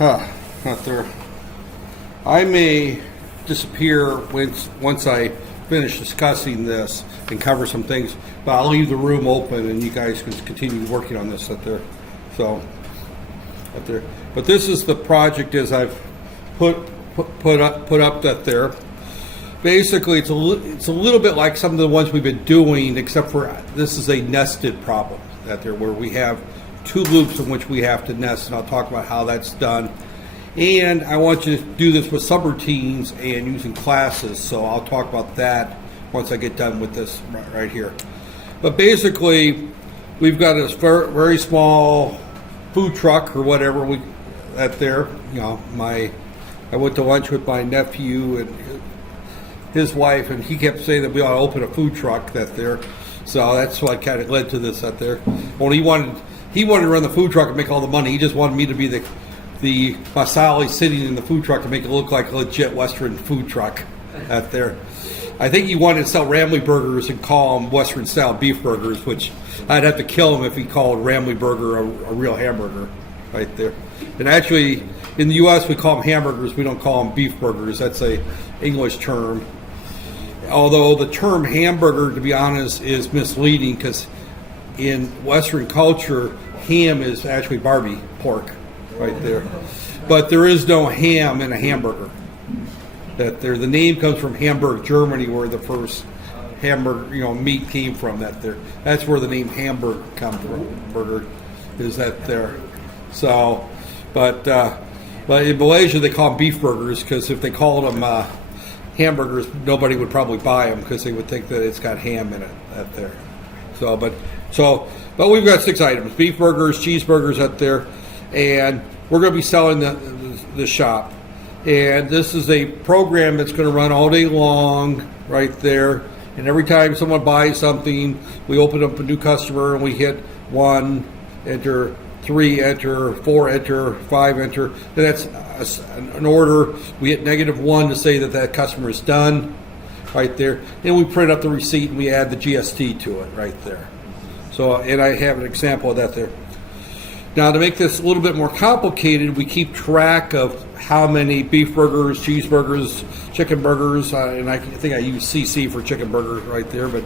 Not there. I may disappear once I finish discussing this and cover some things, but I'll leave the room open and you guys can continue working on this up there. So, up there. But this is the project as I've put up that there. Basically, it's a little bit like some of the ones we've been doing, except for this is a nested problem that there, where we have two loops in which we have to nest, and I'll talk about how that's done. And I want you to do this with subroutines and using classes, so I'll talk about that once I get done with this right here. But basically, we've got this very small food truck or whatever that there. You know, I went to lunch with my nephew and his wife, and he kept saying that we ought to open a food truck that there. So that's what kind of led to this out there. Well, he wanted to run the food truck and make all the money. He just wanted me to be the Masali sitting in the food truck to make it look like a legit Western food truck out there. I think he wanted to sell Ramley burgers and call them Western style beef burgers, which I'd have to kill him if he called Ramley burger a real hamburger right there. And actually, in the U.S. we call them hamburgers. We don't call them beef burgers. That's a English term. Although the term hamburger, to be honest, is misleading because in Western culture, ham is actually Barbie pork right there. But there is no ham in a hamburger. That there, the name comes from Hamburg, Germany, where the first hamburger, meat came from. That's where the name Hamburg comes from. Burger is that there. So, but in Malaysia they call them beef burgers because if they called them hamburgers, nobody would probably buy them because they would think that it's got ham in it out there. But we've got 6 items: beef burgers, cheeseburgers out there, and we're going to be selling the shop. And this is a program that's going to run all day long right there. And every time someone buys something, we open up a new customer and we hit 1, enter, 3, enter, 4, enter, 5, enter. And that's an order. We hit -1 to say that customer is done right there. And we print up the receipt and we add the GST to it right there. So, and I have an example of that there. Now, to make this a little bit more complicated, we keep track of how many beef burgers, cheeseburgers, chicken burgers, and I think I use CC for chicken burgers right there, but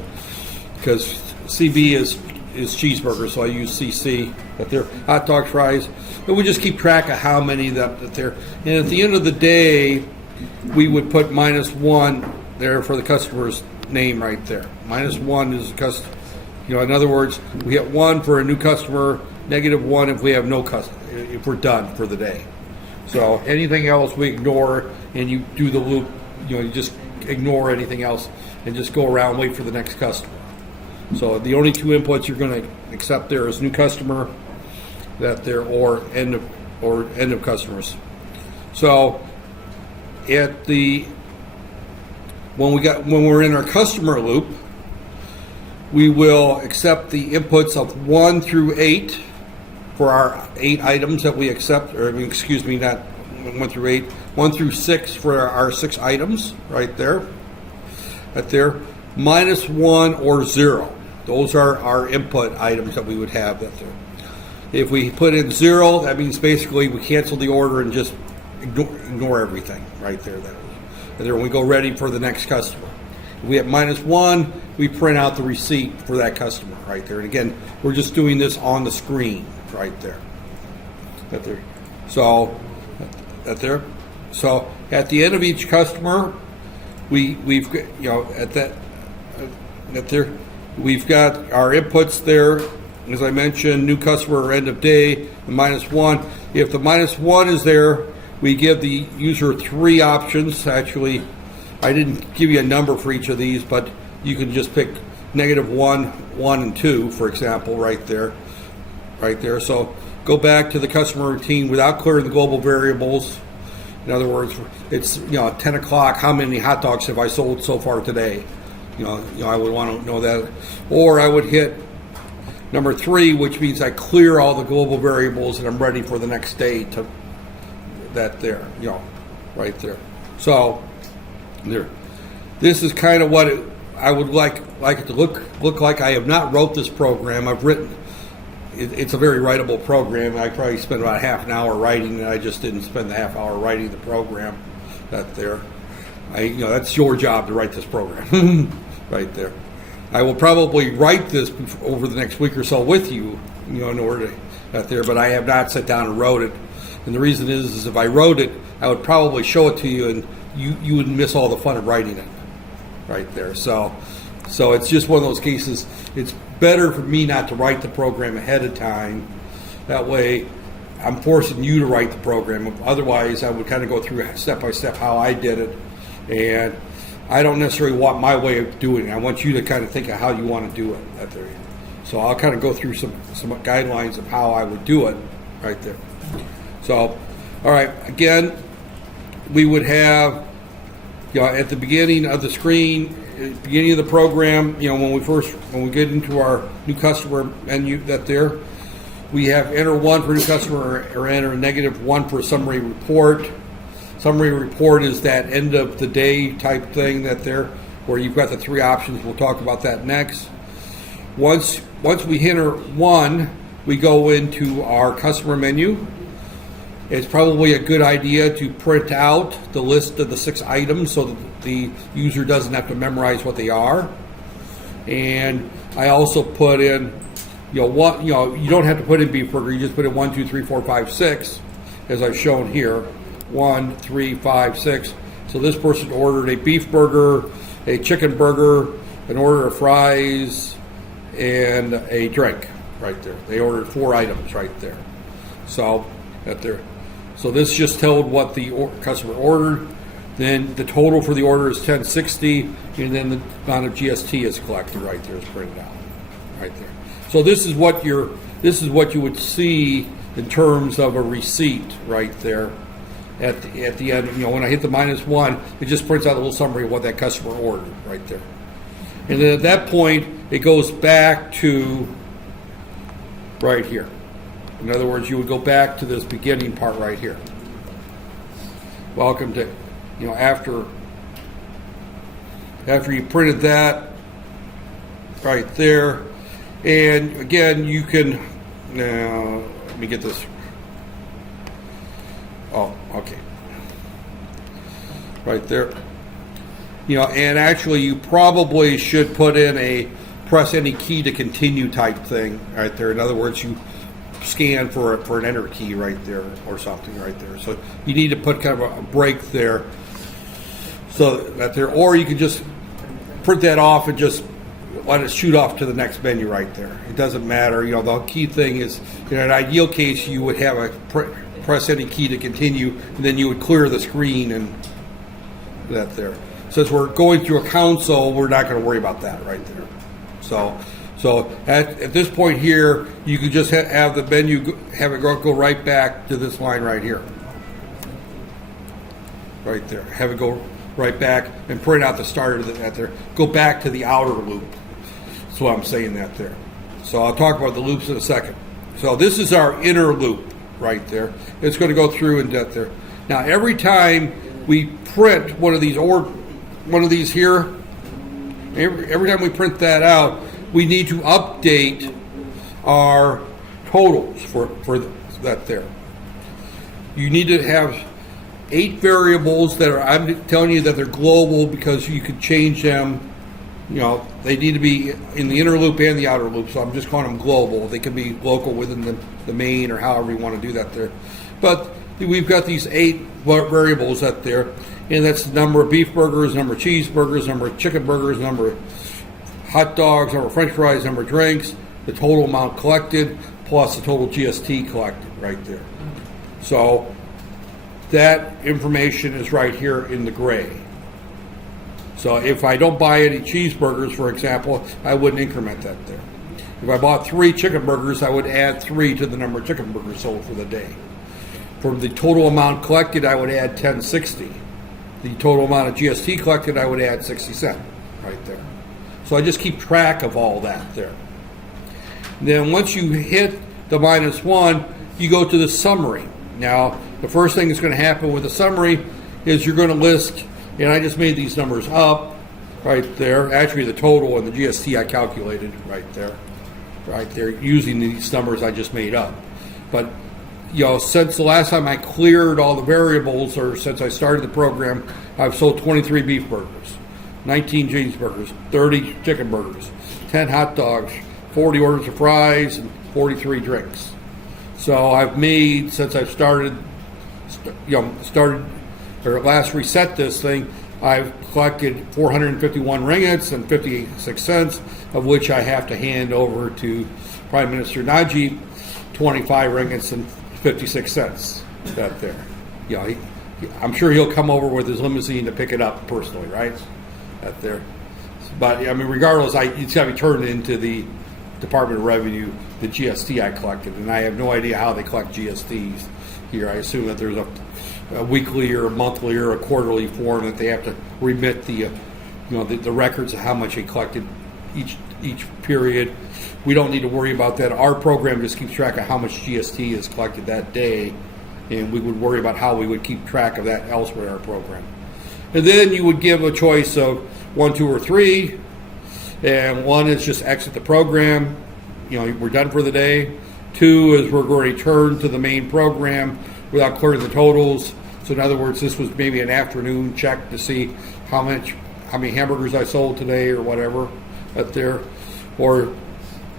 because CB is cheeseburger, so I use CC. But they're hot dogs, fries. But we just keep track of how many that there. And at the end of the day, we would put -1 there for the customer's name right there. -1 is the customer. In other words, we hit 1 for a new customer, -1 if we have no customer, if we're done for the day. So anything else we ignore, and you do the loop. You just ignore anything else and just go around, wait for the next customer. So the only 2 inputs you're going to accept there is new customer, that there, or end of customers. So when we're in our customer loop, we will accept the inputs of 1 through 8 for our 8 items that we accept, or excuse me, not 1 through 8, 1 through 6 for our 6 items right there. Right there, -1 or 0. Those are our input items that we would have that there. If we put in 0, that means basically we cancel the order and just ignore everything right there. And then we go ready for the next customer. If we have -1, we print out the receipt for that customer right there. And again, we're just doing this on the screen right there. Right there. So, right there. So at the end of each customer, we've got our inputs there. As I mentioned, new customer, end of day, the -1. If the -1 is there, we give the user 3 options. Actually, I didn't give you a number for each of these, but you can just pick -1, 1, and 2, for example, right there. Right there. So go back to the customer routine without clearing the global variables. In other words, it's 10 o'clock. How many hot dogs have I sold so far today? I would want to know that. Or I would hit number 3, which means I clear all the global variables and I'm ready for the next day to that there. Right there. So there. This is kind of what I would like it to look like. I have not wrote this program. I've written it's a very writable program. I probably spent about half an hour writing it. I just didn't spend the half hour writing the program. That's your job to write this program, right there. I will probably write this over the next week or so with you, in order to but I have not sat down and wrote it. And the reason is if I wrote it, I would probably show it to you, and you would miss all the fun of writing it, right there. So it's just one of those cases. It's better for me not to write the program ahead of time. That way, I'm forcing you to write the program. Otherwise, I would kind of go through step by step how I did it, and I don't necessarily want my way of doing it. I want you to kind of think of how you want to do it. So I'll kind of go through some guidelines of how I would do it right there. So, all right, again, we would have, at the beginning of the screen, at the beginning of the program, when we get into our new customer menu, we have enter 1 for new customer or enter -1 for summary report. Summary report is that end of the day type thing where you've got the 3 options. We'll talk about that next. Once we enter 1, we go into our customer menu. It's probably a good idea to print out the list of the 6 items so that the user doesn't have to memorize what they are. And I also put in, you don't have to put in beef burger. You just put in 1, 2, 3, 4, 5, 6, as I've shown here. 1, 3, 5, 6. So this person ordered a beef burger, a chicken burger, an order of fries, and a drink right there. They ordered 4 items right there. So this just told what the customer ordered. Then the total for the order is $10.60, and then the amount of GST is collected right there, is printed out right there. So this is what you would see in terms of a receipt right there at the end. When I hit the -1, it just prints out a little summary of what that customer ordered right there. And then at that point, it goes back to right here. In other words, you would go back to this beginning part right here. Welcome to, after you printed that right there. And again, you can, now, let me get this. Oh, okay. Right there. And actually you probably should put in a press any key to continue type thing right there. In other words, you scan for an enter key right there or something right there. So you need to put kind of a break there, so that there, or you can just print that off and just let it shoot off to the next menu right there. It doesn't matter. The key thing is, in an ideal case, you would have a press any key to continue, and then you would clear the screen and that there. Since we're going through a console, we're not going to worry about that right there. So at this point here, you could just have the menu, have it go right back to this line right here. Right there. Have it go right back and print out the starter that there. Go back to the outer loop. That's what I'm saying that there. So I'll talk about the loops in a second. So this is our inner loop right there. It's going to go through and that there. Now every time we print one of these here, every time we print that out, we need to update our totals for that there. You need to have 8 variables that are, I'm telling you that they're global because you could change them. They need to be in the inner loop and the outer loop, so I'm just calling them global. They can be local within the main or however you want to do that there. But we've got these 8 variables that there, and that's the number of beef burgers, number of cheeseburgers, number of chicken burgers, number of hot dogs, number of french fries, number of drinks, the total amount collected, plus the total GST collected right there. So that information is right here in the gray. So if I don't buy any cheeseburgers, for example, I wouldn't increment that there. If I bought 3 chicken burgers, I would add 3 to the number of chicken burgers sold for the day. For the total amount collected, I would add $10.60. The total amount of GST collected, I would add 60 cents right there. So I just keep track of all that there. And then once you hit the -1, you go to the summary. Now, the first thing that's going to happen with the summary is you're going to list, and I just made these numbers up right there. Actually, the total and the GST I calculated right there. right there, using these numbers I just made up. But since the last time I cleared all the variables, or since I started the program, I've sold 23 beef burgers, 19 cheeseburgers, 30 chicken burgers, 10 hot dogs, 40 orders of fries, and 43 drinks. So I've made, since I've started or last reset this thing, I've collected 451 ringgits and 56 cents, of which I have to hand over to Prime Minister Najib 25 ringgits and 56 cents. That there. I'm sure he'll come over with his limousine to pick it up personally, right? That there. But I mean, regardless, it's got to be turned into the Department of Revenue, the GST I collected, and I have no idea how they collect GSTs here. I assume that there's a weekly or a monthly or a quarterly form that they have to remit the records of how much they collected each period. We don't need to worry about that. Our program just keeps track of how much GST is collected that day, and we would worry about how we would keep track of that elsewhere in our program. And then you would give a choice of 1, 2, or 3, and 1 is just exit the program. We're done for the day. 2 is we're going to return to the main program without clearing the totals. So in other words, this was maybe an afternoon check to see how many hamburgers I sold today or whatever up there, or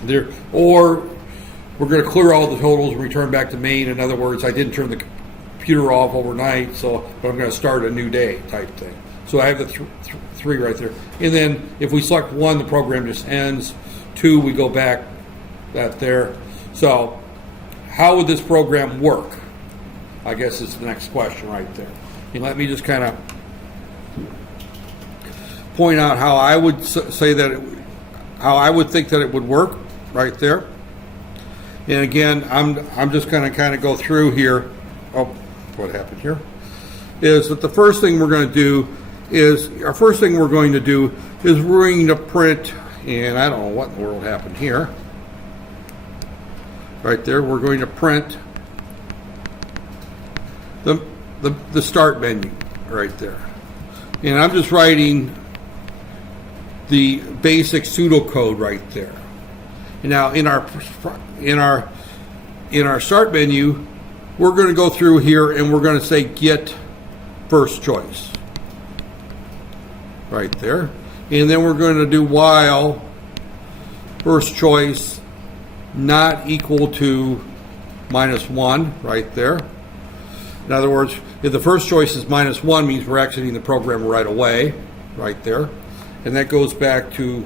we're going to clear all the totals and return back to main. In other words, I didn't turn the computer off overnight, but I'm going to start a new day type thing. So I have the 3 right there. And then if we select 1, the program just ends. 2, we go back that there. So how would this program work? I guess is the next question right there. And let me just kind of point out how I would say that how I would think that it would work right there. And again, I'm just going to kind of go through here. Oh, what happened here? Is that the first thing we're going to do is we're going to print, and I don't know what in the world happened here. Right there, we're going to print the start menu right there. And I'm just writing the basic pseudocode right there. And now in our start menu, we're going to go through here and we're going to say get first choice right there. And then we're going to do while first choice not equal to -1 right there. In other words, if the first choice is -1, means we're exiting the program right away, right there. And that goes back to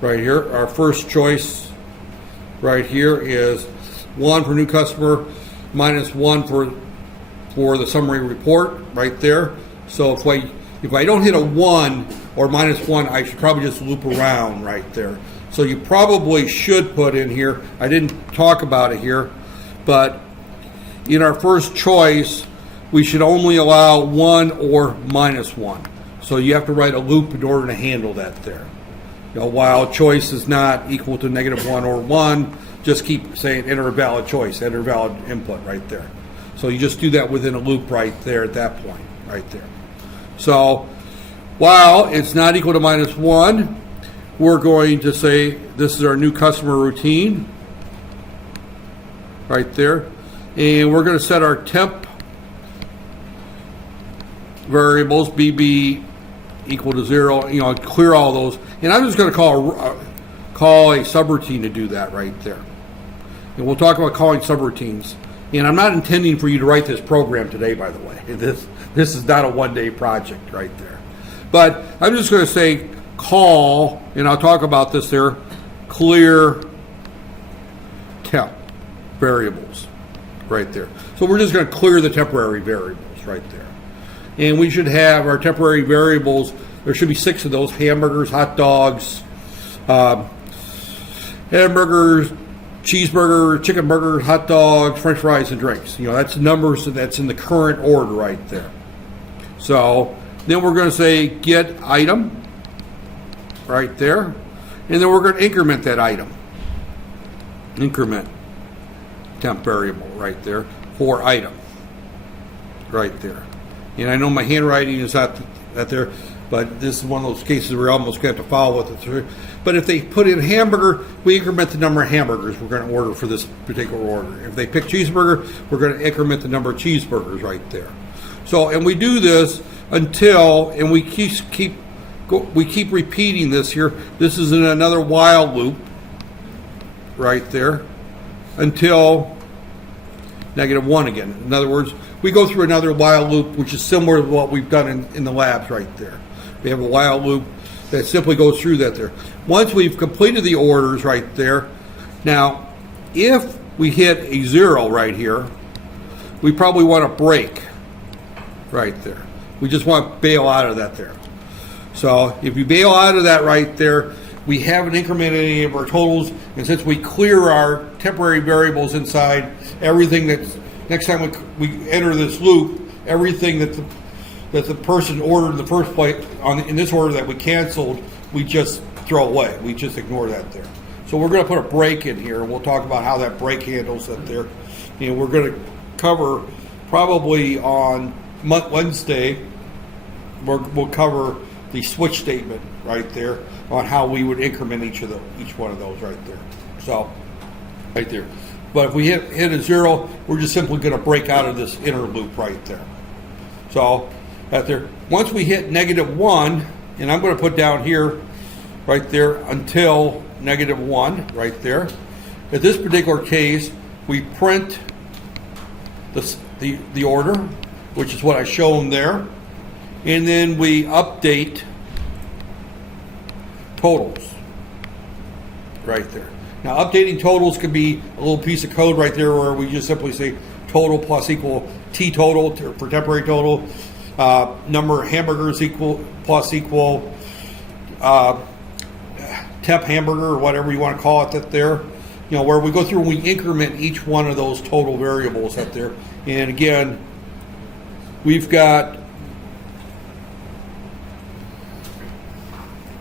right here. Our first choice right here is 1 for new customer, -1 for the summary report right there. So if I don't hit a 1 or -1, I should probably just loop around right there. So you probably should put in here, I didn't talk about it here, but in our first choice, we should only allow 1 or -1. So you have to write a loop in order to handle that there. While choice is not equal to -1 or 1, just keep saying enter a valid choice, enter valid input right there. So you just do that within a loop right there at that point, right there. So while it's not equal to -1, we're going to say this is our new customer routine right there. And we're going to set our temp variables, BB equal to 0, clear all those. And I'm just going to call a subroutine to do that right there. And we'll talk about calling subroutines. And I'm not intending for you to write this program today, by the way. This is not a one-day project right there. But I'm just going to say call, and I'll talk about this there, clear temp variables right there. So we're just going to clear the temporary variables right there. And we should have our temporary variables, there should be 6 of those: hamburgers, hot dogs, hamburgers, cheeseburger, chicken burger, hot dogs, french fries, and drinks. That's numbers that's in the current order right there. So then we're going to say get item right there. And then we're going to increment that item. Increment temp variable right there for item right there. And I know my handwriting is not there, but this is one of those cases where we're almost going to have to follow with it. But if they put in hamburger, we increment the number of hamburgers we're going to order for this particular order. If they pick cheeseburger, we're going to increment the number of cheeseburgers right there. So, and we do this until, and we keep repeating this here. This is in another while loop right there until -1 again. In other words, we go through another while loop, which is similar to what we've done in the labs right there. We have a while loop that simply goes through that there. Once we've completed the orders right there, now if we hit a 0 right here, we probably want to break right there. We just want to bail out of that there. So if you bail out of that right there, we haven't incremented any of our totals, and since we clear our temporary variables inside, everything that's, next time we enter this loop, everything that the person ordered in the first place, in this order that we canceled, we just throw away. We just ignore that there. So we're going to put a break in here, and we'll talk about how that break handles that there. And we're going to cover, probably on Wednesday, we'll cover the switch statement right there on how we would increment each one of those right there. So, right there. But if we hit a 0, we're just simply going to break out of this inner loop right there. So, right there. Once we hit -1, and I'm going to put down here, right there, until -1, right there. In this particular case, we print the order, which is what I've shown there, and then we update totals right there. Now, updating totals could be a little piece of code right there where we just simply say total plus equal T total for temporary total, number of hamburgers plus equal temp hamburger, or whatever you want to call it that there. You know, where we go through and we increment each one of those total variables that there. And again, we've got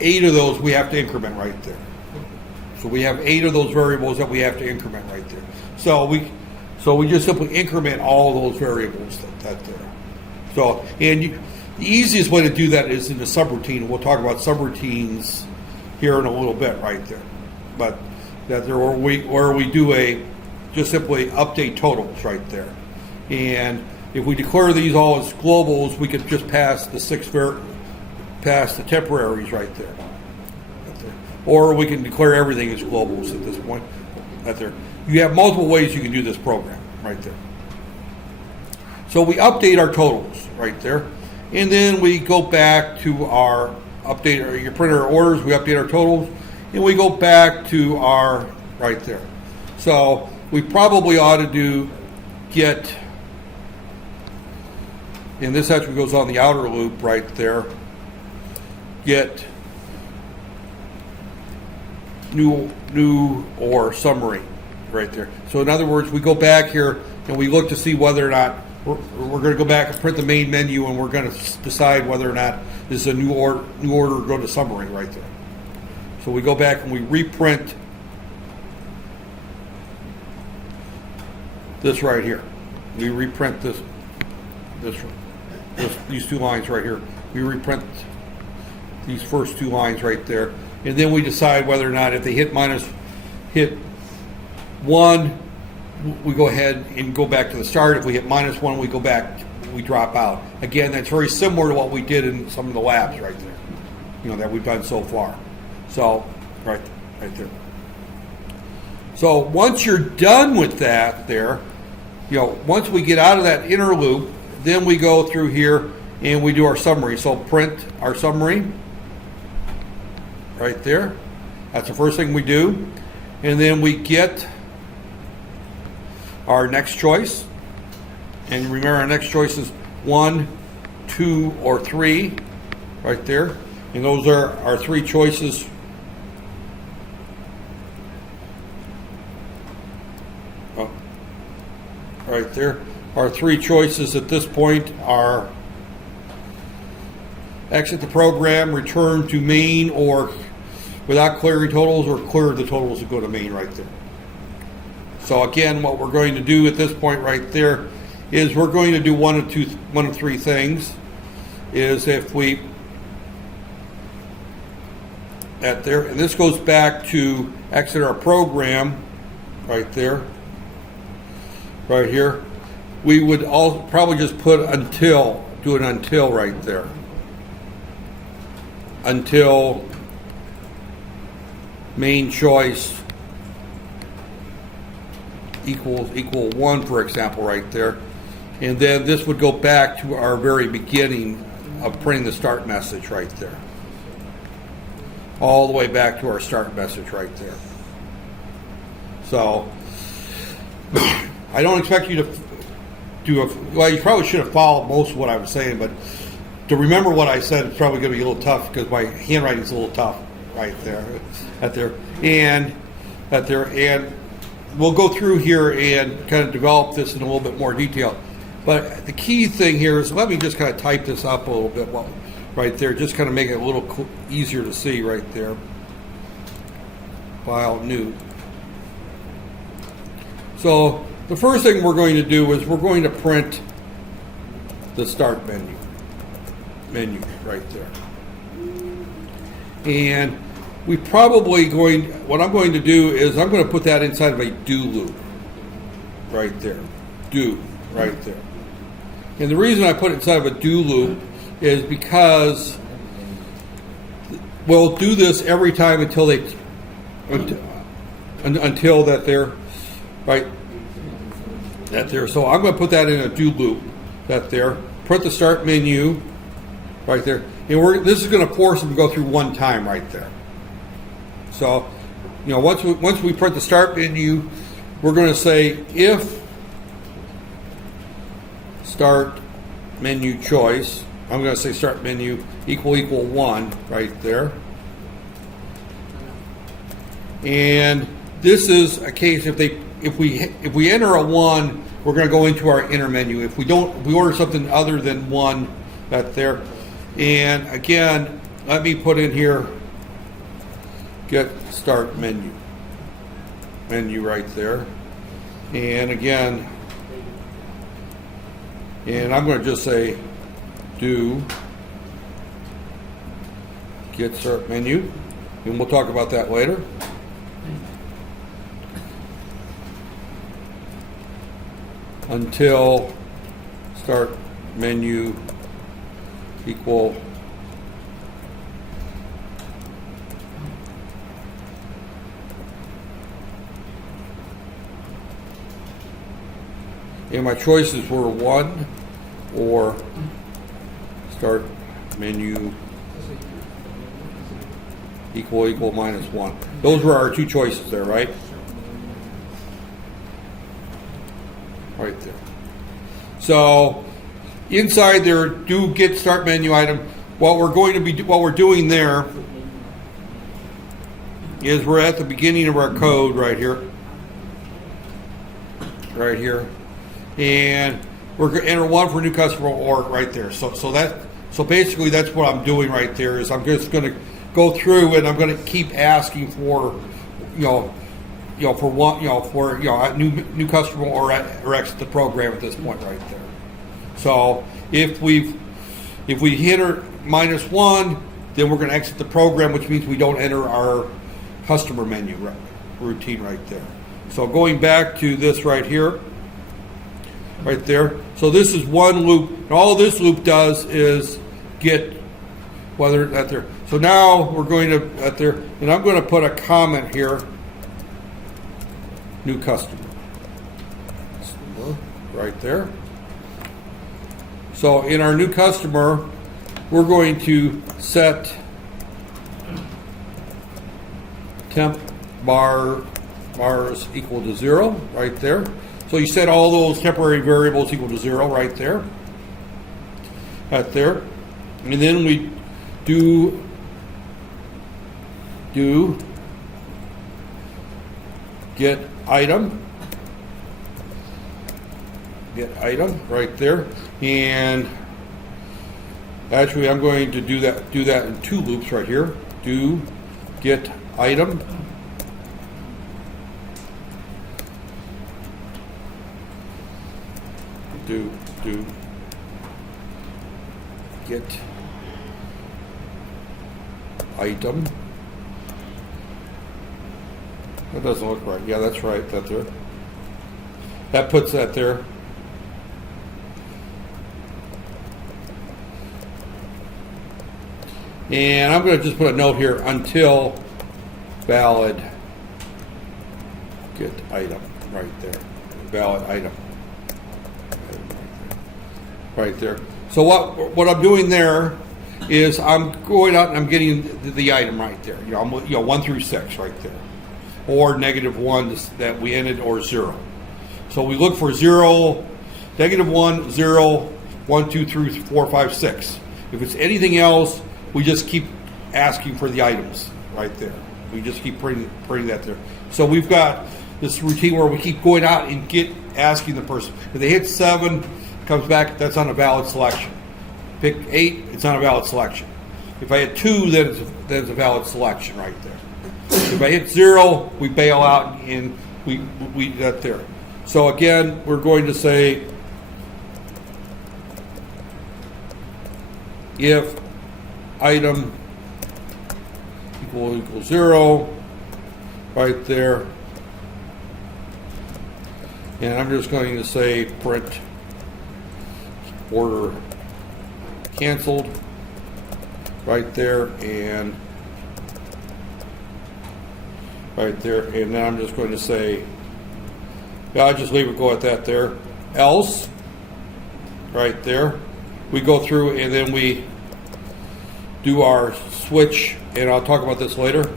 8 of those we have to increment right there. So we have 8 of those variables that we have to increment right there. So we just simply increment all those variables that there. So, and the easiest way to do that is in the subroutine. We'll talk about subroutines here in a little bit right there. But that there where we do just simply update totals right there. And if we declare these all as globals, we could just pass the temporaries right there. Or we can declare everything as globals at this point. Right there. You have multiple ways you can do this program right there. So we update our totals right there. And then we go back to our your printer orders, we update our totals, and we go back to our right there. So we probably ought to get, and this actually goes on the outer loop right there, get new or summary right there. So in other words, we go back here and we look to see whether or not we're going to go back and print the main menu, and we're going to decide whether or not this is a new order or go to summary right there. So we go back and we reprint this right here. We reprint these 2 lines right here. We reprint these first 2 lines right there, and then we decide whether or not if they hit 1, we go ahead and go back to the start. If we hit -1, we go back, we drop out. Again, that's very similar to what we did in some of the labs right there, that we've done so far. So, right there. So once you're done with that there, once we get out of that inner loop, then we go through here and we do our summary. So print our summary right there. That's the first thing we do. And then we get our next choice. And remember, our next choice is 1, 2, or 3 right there. And those are our 3 choices. Right there. Our 3 choices at this point are exit the program, return to main, or without clearing totals, or clear the totals and go to main right there. So again, what we're going to do at this point right there is we're going to do one of 3 things. Is if we at there, and this goes back to exit our program right there, right here. We would all probably just put until, do an until right there. Until main choice equal 1, for example, right there. And then this would go back to our very beginning of printing the start message right there. All the way back to our start message right there. So, I don't expect you to do well, you probably should have followed most of what I was saying, but to remember what I said is probably going to be a little tough because my handwriting is a little tough right there, and we'll go through here and kind of develop this in a little bit more detail. But the key thing here is, let me just kind of type this up a little bit right there, just kind of make it a little easier to see right there. File, new. So the first thing we're going to do is we're going to print the start menu right there. And we probably what I'm going to do is I'm going to put that inside of a do loop right there. Do right there. And the reason I put it inside of a do loop is because we'll do this every time until that they're right that there. So I'm going to put that in a do loop that there. Print the start menu right there, and this is going to force them to go through one time right there. So, you know, once we print the start menu, we're going to say if start menu choice, I'm going to say start menu equal 1 right there. And this is a case if we enter a 1, we're going to go into our inner menu. If we order something other than 1 right there. And again, let me put in here get start menu right there. And again, and I'm going to just say do get start menu, and we'll talk about that later. Until start menu equal and my choices were 1 or start menu equal -1. Those were our two choices there, right? Right there. So inside there, do get start menu item. What we're doing there is we're at the beginning of our code right here, and we're going to enter 1 for new customer or right there. So basically that's what I'm doing right there. Is I'm just going to go through and I'm going to keep asking for a new customer or exit the program at this point right there. So if we enter -1, then we're going to exit the program, which means we don't enter our customer menu routine right there. So going back to this right here, right there. So this is one loop, and all this loop does is get whether that there. So now we're going to at there, and I'm going to put a comment here. New customer right there. So in our new customer, we're going to set temp bars equal to 0 right there. So you set all those temporary variables equal to 0 right there. Right there. And then we do get item right there. And actually I'm going to do that in 2 loops right here. Do get item do get item That doesn't look right. Yeah, that's right. That there. That puts that there. And I'm going to just put a note here, until valid get item, right there. Valid item. Right there. So what I'm doing there is I'm going out and I'm getting the item right there. You know, 1 through 6 right there. Or -1 that we ended, or 0. So we look for 0, -1, 0, 1, 2, 3, 4, 5, 6. If it's anything else, we just keep asking for the items right there. We just keep putting that there. So we've got this routine where we keep going out and asking the person. If they hit 7, comes back, that's not a valid selection. Pick 8, it's not a valid selection. If I hit 2, then it's a valid selection right there. If I hit 0, we bail out and we that there. So again, we're going to say if item equals 0 right there, and I'm just going to say print order canceled right there, and right there, and then I'm just going to say, yeah, I'll just leave it go at that there. Else, right there, we go through and then we do our switch, and I'll talk about this later.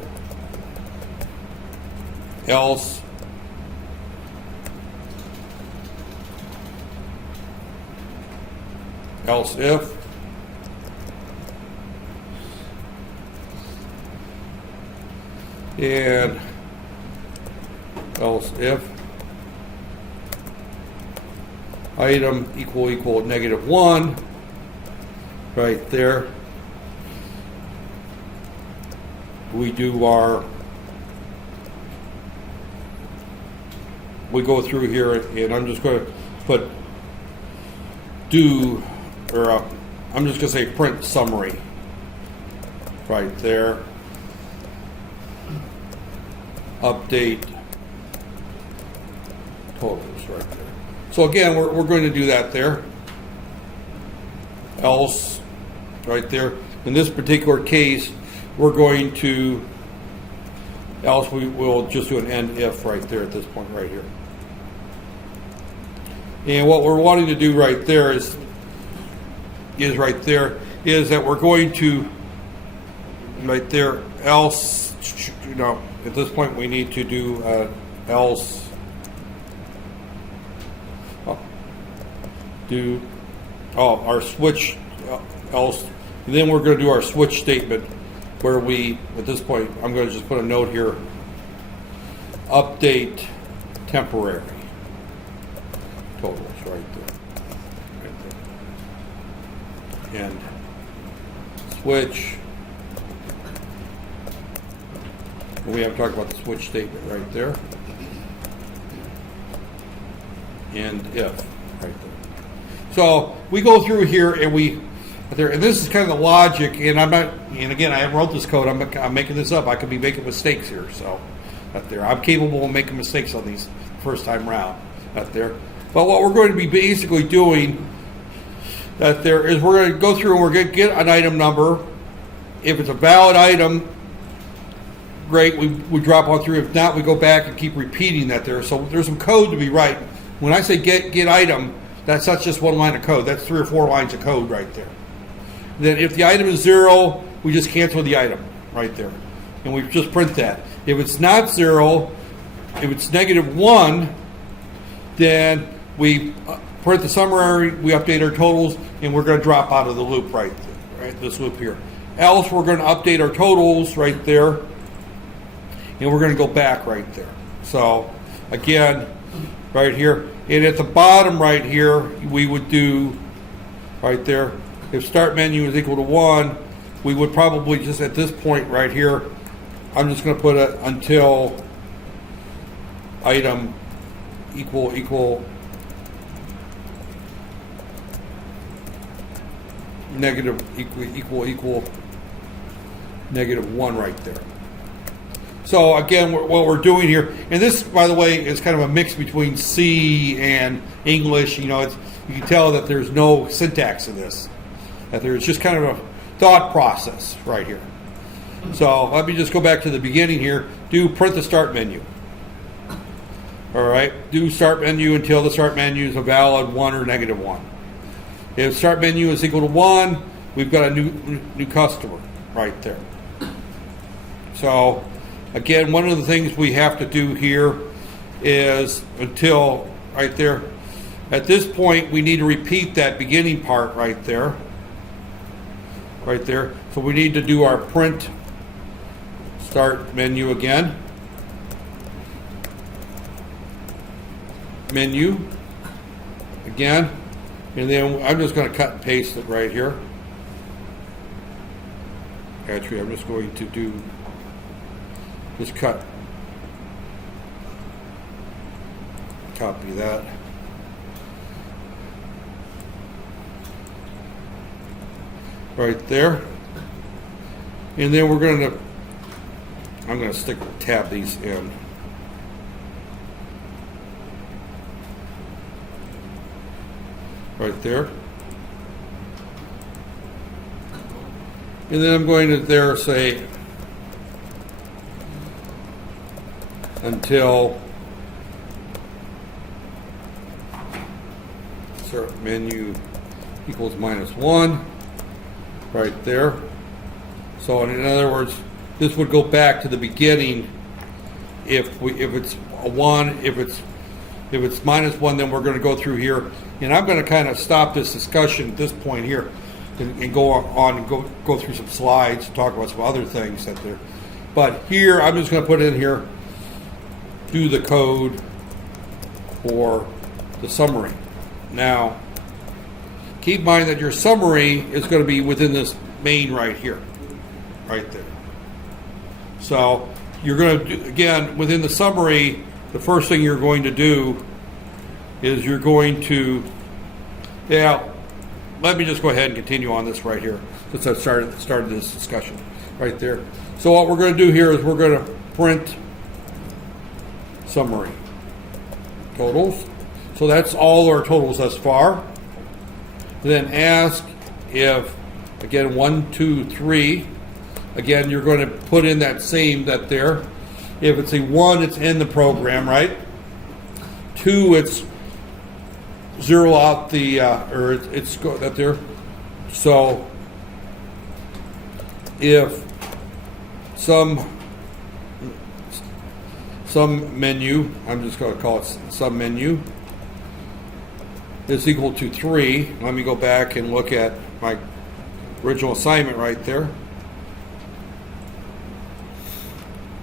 Else, else if, and else if item equal -1 right there, we do our, we go through here, and I'm just going to put I'm just going to say print summary right there, update totals right there. So again, we're going to do that there. Else right there. In this particular case, we're going to, else we will just do an end if right there at this point right here. And what we're wanting to do right there is right there is that we're going to right there else, you know, at this point we need to do else our switch else, and then we're going to do our switch statement where we, at this point, I'm going to just put a note here, update temporary totals right there, and switch, we haven't talked about the switch statement right there, and if right there. So we go through here and we there, and this is kind of the logic, and I'm not, and again, I haven't wrote this code, I'm making this up. I could be making mistakes here, so out there, I'm capable of making mistakes on these first time round out there. But what we're going to be basically doing that there is we're going to go through and we're going to get an item number. If it's a valid item, great, we drop on through. If not, we go back and keep repeating that there. So there's some code to be right. When I say get item, that's not just one line of code. That's 3 or 4 lines of code right there. Then if the item is 0, we just cancel the item right there. And we just print that. If it's not 0, if it's -1, then we print the summary, we update our totals, and we're going to drop out of the loop right there, right? This loop here. Else, we're going to update our totals right there, and we're going to go back right there. So, again, right here. And at the bottom right here, we would do, right there, if start menu is equal to 1, we would probably just at this point right here, I'm just going to put it until item equal -1 right there. So again, what we're doing here, and this, by the way, is kind of a mix between C and English. You know, you can tell that there's no syntax in this, that there's just kind of a thought process right here. So let me just go back to the beginning here. Do print the start menu. All right, do start menu until the start menu is a valid 1 or -1. If start menu is equal to 1, we've got a new customer right there. So again, one of the things we have to do here is until right there. At this point, we need to repeat that beginning part right there. Right there. So we need to do our print start menu again. Menu again. And then I'm just going to cut and paste it right here. Actually, I'm just going to do just copy that. Right there. And then I'm going to tab these in. Right there. And then I'm going to there say until start menu equals -1 right there. So in other words, this would go back to the beginning if it's a 1, if it's -1, then we're going to go through here, and I'm going to kind of stop this discussion at this point here and go on and go through some slides, talk about some other things that there. But here, I'm just going to put in here, do the code for the summary. Now, keep in mind that your summary is going to be within this main right here, right there. So you're going to do, again, within the summary, the first thing you're going to do is you're going to, let me just go ahead and continue on this right here since I've started this discussion right there. So what we're going to do here is we're going to print summary totals. So that's all our totals thus far. Then ask if, again, 1, 2, 3, again, you're going to put in that same, that there. If it's a 1, it's in the program, right? 2, it's 0 out the, or it's go that there. So if some menu, I'm just going to call it some menu, is equal to 3, let me go back and look at my original assignment right there.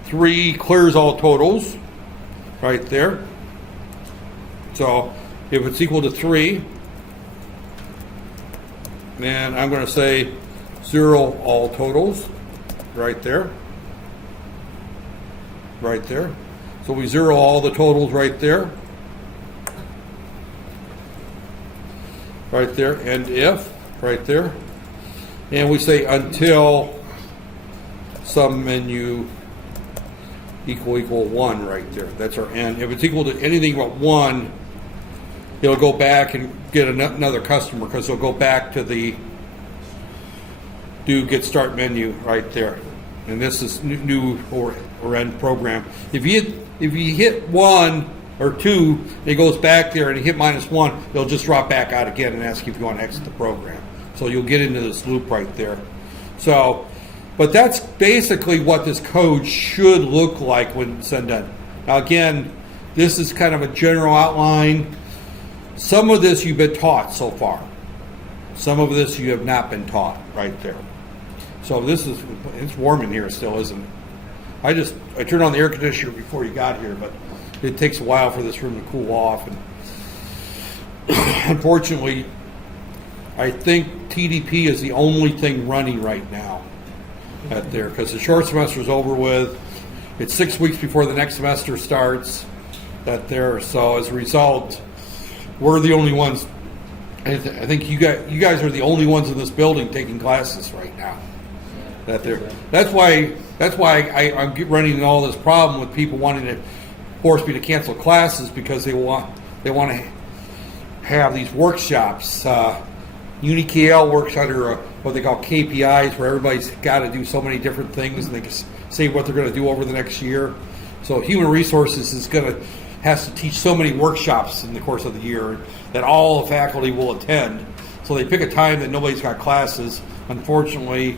3 clears all totals right there. So if it's equal to 3, then I'm going to say 0 all totals right there. Right there. So we 0 all the totals right there. Right there. And if right there. And we say until some menu equal 1 right there. That's our end. If it's equal to anything but 1, it'll go back and get another customer because it'll go back to the do get start menu right there. And this is new or end program. If you hit 1 or 2, it goes back there, and you hit -1, it'll just drop back out again and ask you if you want to exit the program. So you'll get into this loop right there. So, but that's basically what this code should look like when it's done. Now again, this is kind of a general outline. Some of this you've been taught so far. Some of this you have not been taught right there. So this is, it's warm in here still, isn't it? I turned on the air conditioner before you got here, but it takes a while for this room to cool off. And unfortunately, I think TDP is the only thing running right now out there because the short semester is over with. It's 6 weeks before the next semester starts out there. So as a result, we're the only ones. I think you guys are the only ones in this building taking classes right now. That's why I'm running all this problem with people wanting to force me to cancel classes because they want to have these workshops. UniKL works under what they call KPIs, where everybody's got to do so many different things, and they can say what they're going to do over the next year. So human resources has to teach so many workshops in the course of the year that all the faculty will attend. So they pick a time that nobody's got classes. Unfortunately,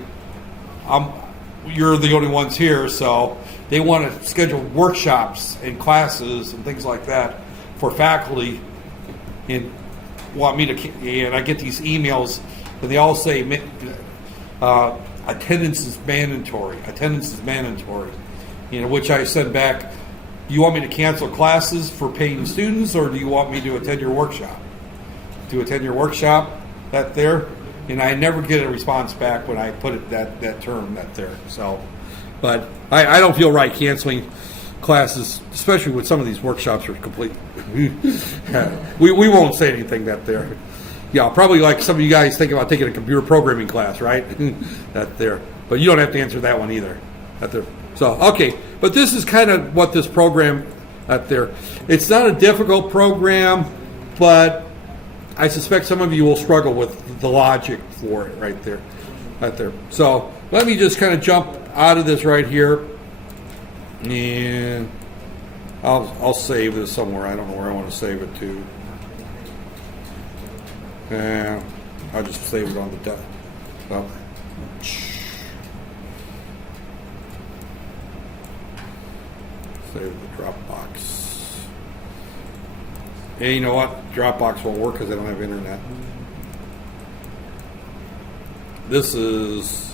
you're the only ones here, so they want to schedule workshops and classes and things like that for faculty, and want me to. And I get these emails, and they all say attendance is mandatory. Attendance is mandatory. Which I send back. Do you want me to cancel classes for paying students, or do you want me to attend your workshop? To attend your workshop, that there, and I never get a response back when I put it that term that there. So, but I don't feel right canceling classes, especially with some of these workshops are complete. we won't say anything that there. Yeah, probably like some of you guys think about taking a computer programming class, right? That there, but you don't have to answer that one either. That there. So, okay, but this is kind of what this program out there. It's not a difficult program, but I suspect some of you will struggle with the logic for it right there. So let me just kind of jump out of this right here, and I'll save this somewhere. I don't know where I want to save it to. I'll just save it on the desktop. So, save the Dropbox. Hey, you know what? Dropbox won't work because I don't have internet. This is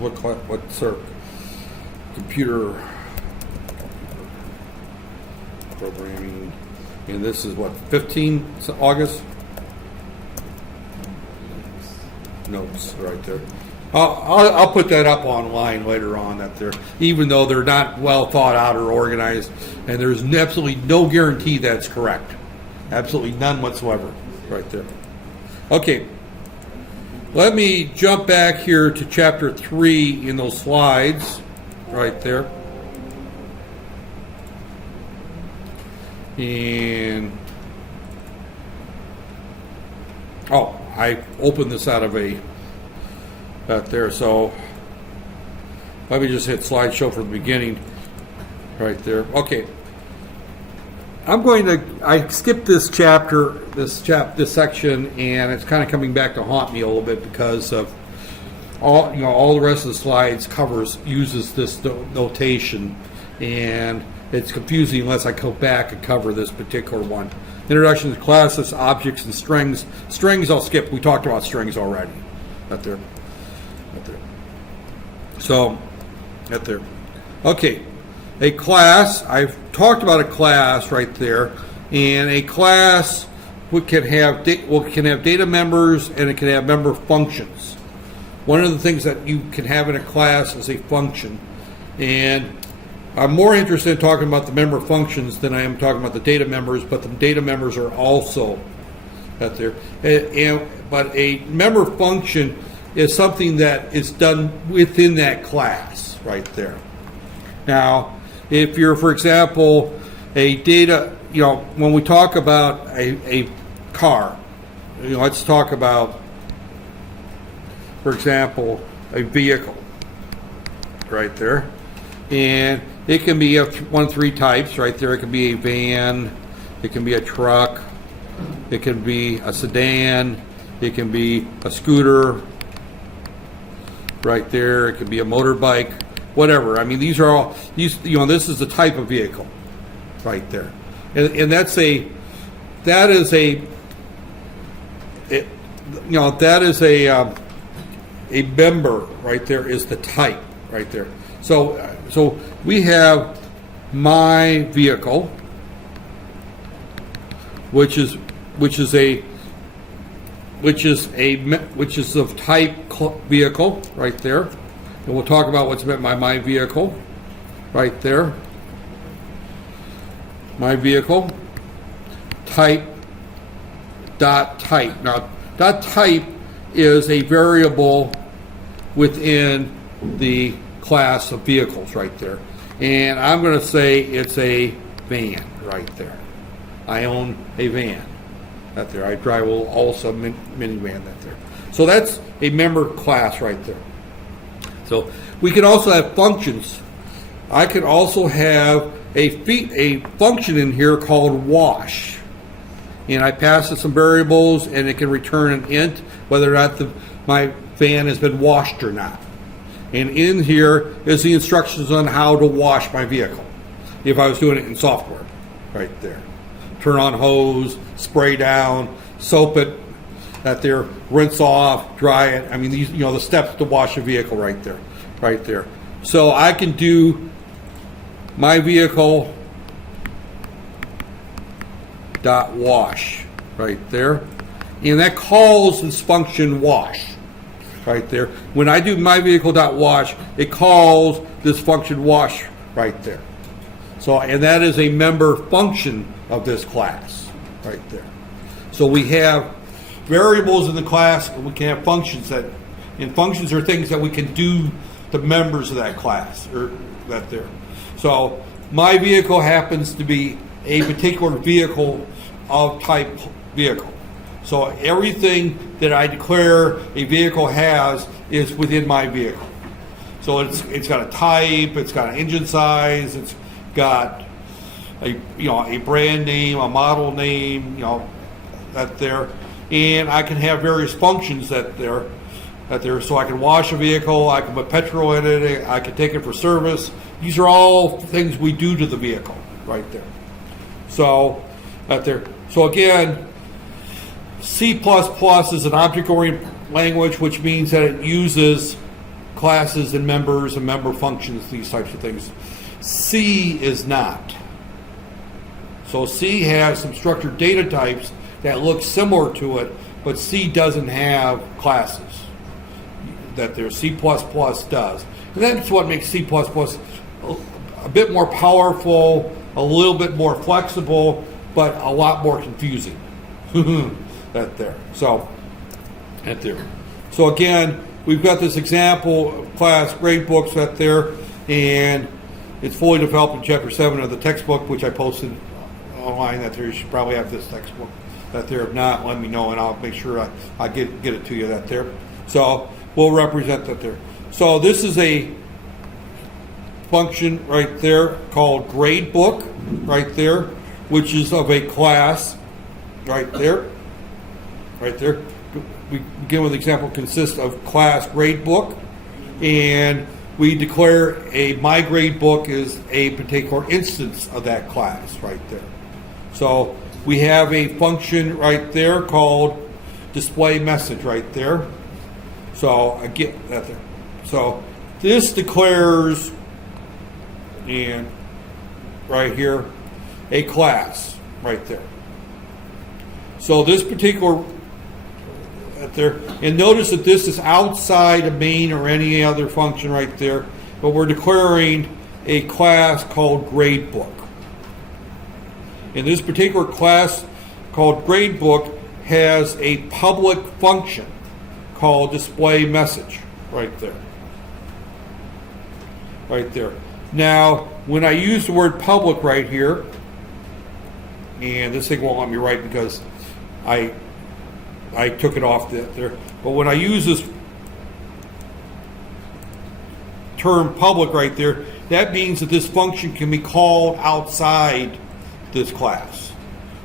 what's our computer programming, and this is what 15 August notes right there. I'll put that up online later on. That there, even though they're not well thought out or organized, and there's absolutely no guarantee that's correct, absolutely none whatsoever, right there. Okay, let me jump back here to chapter 3 in those slides, right there, and I opened this out of a. There, so let me just hit slideshow from the beginning, right there. Okay, I skipped this chapter, this section, and it's kind of coming back to haunt me a little bit because of all the rest of the slides uses this notation, and it's confusing unless I go back and cover this particular one. Introduction to classes, objects, and strings. Strings I'll skip. We talked about strings already. Right there. So, right there. Okay, a class. I've talked about a class right there, and a class can have data members, and it can have member functions. One of the things that you can have in a class is a function, and I'm more interested in talking about the member functions than I am talking about the data members. But the data members are also out there, but a member function is something that is done within that class right there. Now, if you're, for example, a data, when we talk about a car, let's talk about, for example, a vehicle right there. And it can be one of three types right there. It can be a van, it can be a truck, it can be a sedan, it can be a scooter, right there. It could be a motorbike, whatever. I mean, these are all this is the type of vehicle, right there, and that is a member right there is the type right there. So we have my vehicle, which is of type vehicle right there, and we'll talk about what's meant by my vehicle right there. My vehicle type dot type. Now dot type is a variable within the class of vehicles right there. And I'm going to say it's a van right there. I own a van right there. I drive a little also minivan right there. So that's a member class right there. So we can also have functions. I can also have a function in here called wash. And I pass it some variables, and it can return an int whether or not my van has been washed or not. And in here is the instructions on how to wash my vehicle if I was doing it in software right there. Turn on hose, spray down, soap it, that there, rinse off, dry it. I mean, these, the steps to wash a vehicle right there. So I can do my vehicle dot wash right there, and that calls this function wash right there. When I do my vehicle dot wash, it calls this function wash right there. So, and that is a member function of this class right there. So we have variables in the class, and we can have functions and functions are things that we can do to members of that class or that there. So my vehicle happens to be a particular vehicle of type vehicle. So everything that I declare a vehicle has is within my vehicle. So it's got a type, it's got an engine size, it's got a brand name, a model name, that there, and I can have various functions that there. So I can wash a vehicle, I can put petrol in it, I can take it for service. These are all things we do to the vehicle right there. So that there. So again, C++ is an object-oriented language, which means that it uses classes and members and member functions, these types of things. C is not. So C has some structured data types that look similar to it, but C doesn't have classes that their C++ does. And that's what makes C++ a bit more powerful, a little bit more flexible, but a lot more confusing. That there. So, that there. So again, we've got this example class gradebooks that there, and it's fully developed in Chapter 7 of the textbook, which I posted online. That there, you should probably have this textbook. That there, if not, let me know, and I'll make sure I get it to you. That there. So we'll represent that there. So this is a function right there called gradebook right there, which is of a class right there. Right there. We begin with the example consists of class gradebook, and we declare my gradebook is a particular instance of that class right there. So we have a function right there called display message right there. So I get that there. So this declares, and right here, a class right there. So this particular right there, and notice that this is outside of main or any other function right there, but we're declaring a class called gradebook. And this particular class called gradebook has a public function called display message right there. Right there. Now, when I use the word public right here, and this thing won't let me write because I took it off there, but when I use this term public right there, that means that this function can be called outside this class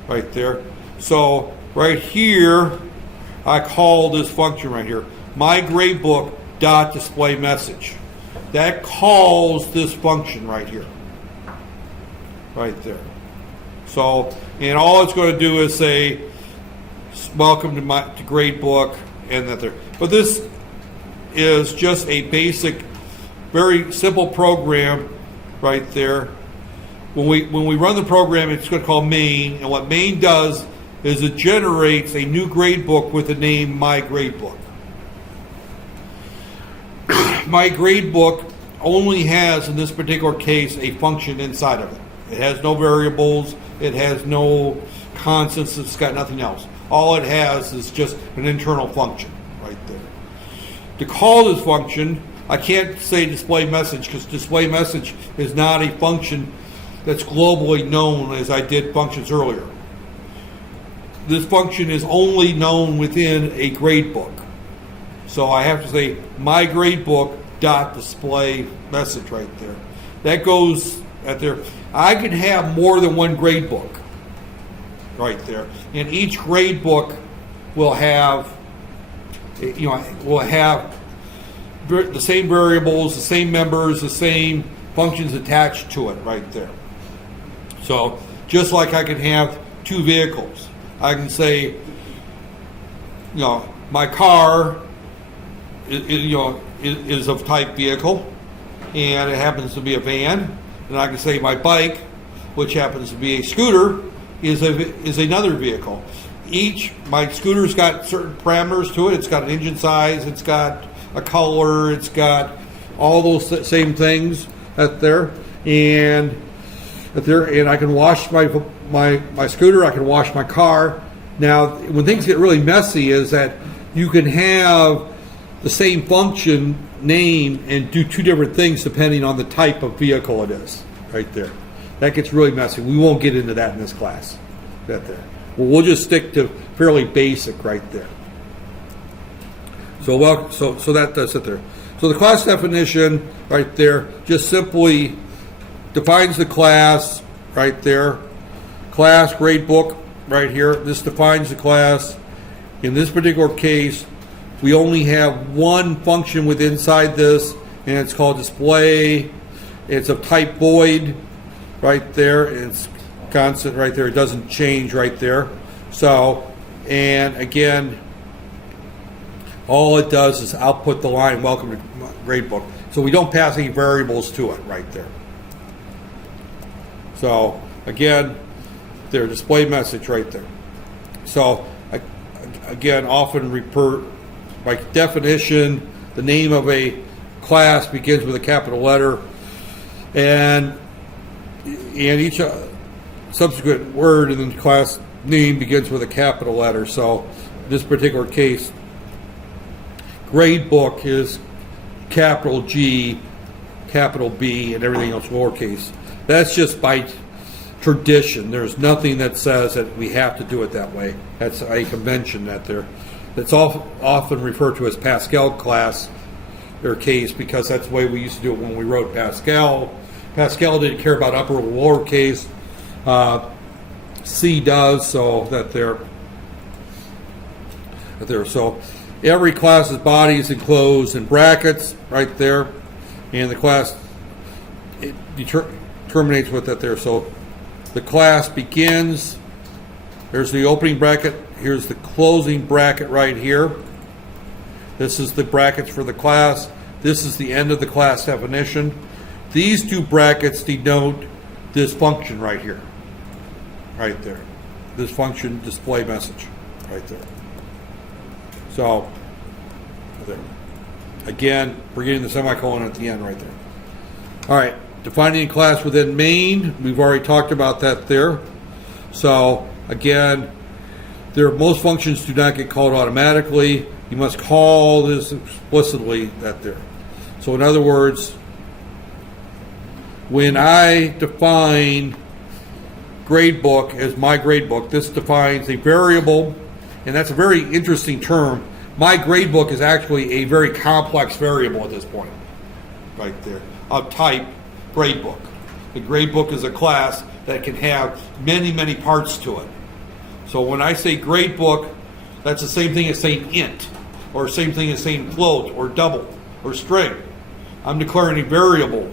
right there. So right here, I call this function right here, my gradebook dot display message. That calls this function right here, right there. So, and all it's going to do is say, welcome to gradebook, and that there. But this is just a basic, very simple program right there. When we run the program, it's going to call main, and what main does is it generates a new gradebook with the name my gradebook. My gradebook only has, in this particular case, a function inside of it. It has no variables, it has no constants, it's got nothing else. All it has is just an internal function right there. to call this function, I can't say display message because display message is not a function that's globally known as I did functions earlier. This function is only known within a gradebook. So I have to say my gradebook dot display message right there. That goes at there. I can have more than one gradebook right there. And each gradebook will have, will have the same variables, the same members, the same functions attached to it right there. So just like I can have two vehicles, I can say, my car is of type vehicle, and it happens to be a van, and I can say my bike, which happens to be a scooter, is another vehicle. My scooter's got certain parameters to it. It's got an engine size, it's got a color, it's got all those same things out there, and I can wash my scooter, I can wash my car. Now, when things get really messy is that you can have the same function name and do two different things depending on the type of vehicle it is, right there. That gets really messy. We won't get into that in this class, right there. We'll just stick to fairly basic right there. So that's it there. So the class definition right there just simply defines the class right there. Class gradebook right here. This defines the class. In this particular case, we only have one function within inside this, and it's called display. It's of type void right there. It's constant right there. It doesn't change right there. So, and again, all it does is output the line, welcome to gradebook. So we don't pass any variables to it right there. So again, their display message right there. So again, often by definition, the name of a class begins with a capital letter, and each subsequent word in the class name begins with a capital letter. So in this particular case, gradebook is capital G, capital B, and everything else lowercase. That's just by tradition. There's nothing that says that we have to do it that way. That's a convention that's often referred to as Pascal class or case, because that's the way we used to do it when we wrote Pascal. Pascal didn't care about upper or lowercase. C does, so that they're so every class's body is enclosed in brackets right there, and the class terminates with that there. So the class begins, there's the opening bracket, here's the closing bracket right here. This is the brackets for the class. This is the end of the class definition. These two brackets denote this function right here, right there. This function display message right there. So there. Again, we're getting the semicolon at the end right there. All right, defining a class within main, we've already talked about that there. So again, most functions do not get called automatically. You must call this explicitly that there. So in other words, when I define gradebook as my gradebook, this defines a variable, and that's a very interesting term. My gradebook is actually a very complex variable at this point, right there, of type gradebook. The gradebook is a class that can have many, many parts to it. So when I say gradebook, that's the same thing as saying int, or same thing as saying float, or double, or string. I'm declaring a variable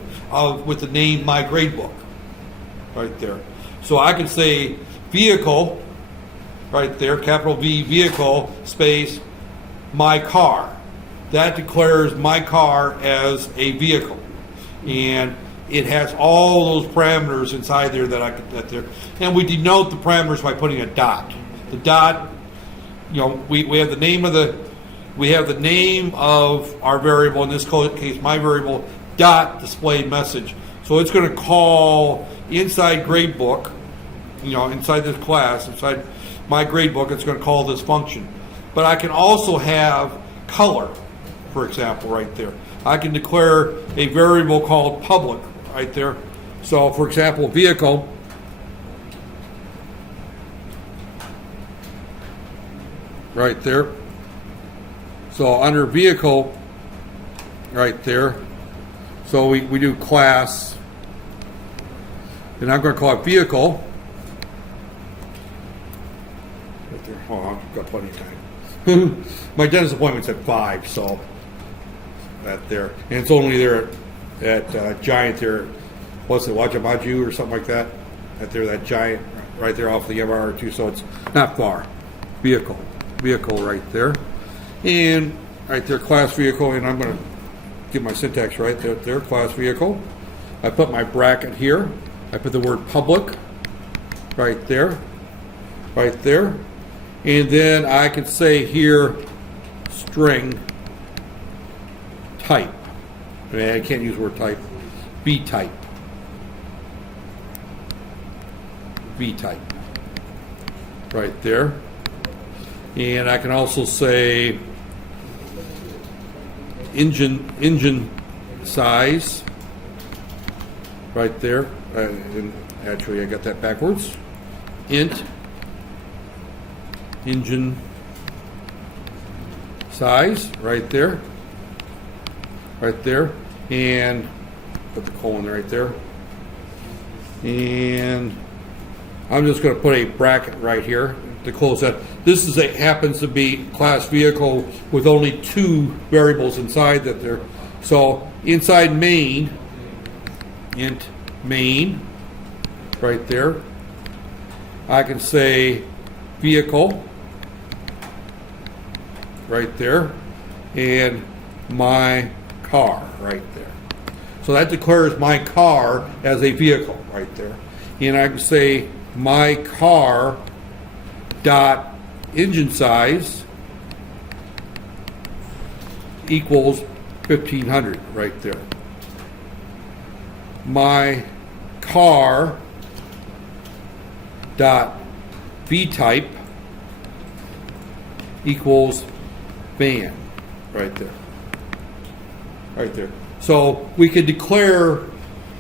with the name my gradebook, right there. So I can say vehicle, right there, capital V, vehicle, space, my car. That declares my car as a vehicle. And it has all those parameters inside there that I could put there. And we denote the parameters by putting a dot. The dot, we have the name of our variable, in this case my variable, dot display message. So it's going to call inside gradebook, inside this class, inside my gradebook, it's going to call this function. But I can also have color for example, right there. I can declare a variable called public right there. So, for example, vehicle, right there. So under vehicle, right there, so we do class, and I'm going to call it vehicle. Right there. Hold on, I've got plenty of time. My dentist appointment's at 5, so that there. And it's only there at Giant there. What's it, Wajabaju or something like that? Right there, that Giant right there off the MR2, so it's not far. Vehicle right there. And right there, class vehicle, and I'm going to get my syntax right there, class vehicle. I put my bracket here. I put the word public right there. And then I can say here, string type. I can't use the word type. B type. Right there. And I can also say engine size right there. And actually, I got that backwards. Int engine size right there. And put the colon right there. And I'm just going to put a bracket right here to close that. This is happens to be class vehicle with only 2 variables inside that there. So inside main, int main, right there, I can say vehicle, right there, and my car, right there. So that declares my car as a vehicle, right there. And I can say my car dot engine size equals 1500 right there. My car dot v type equals van right there. So we could declare,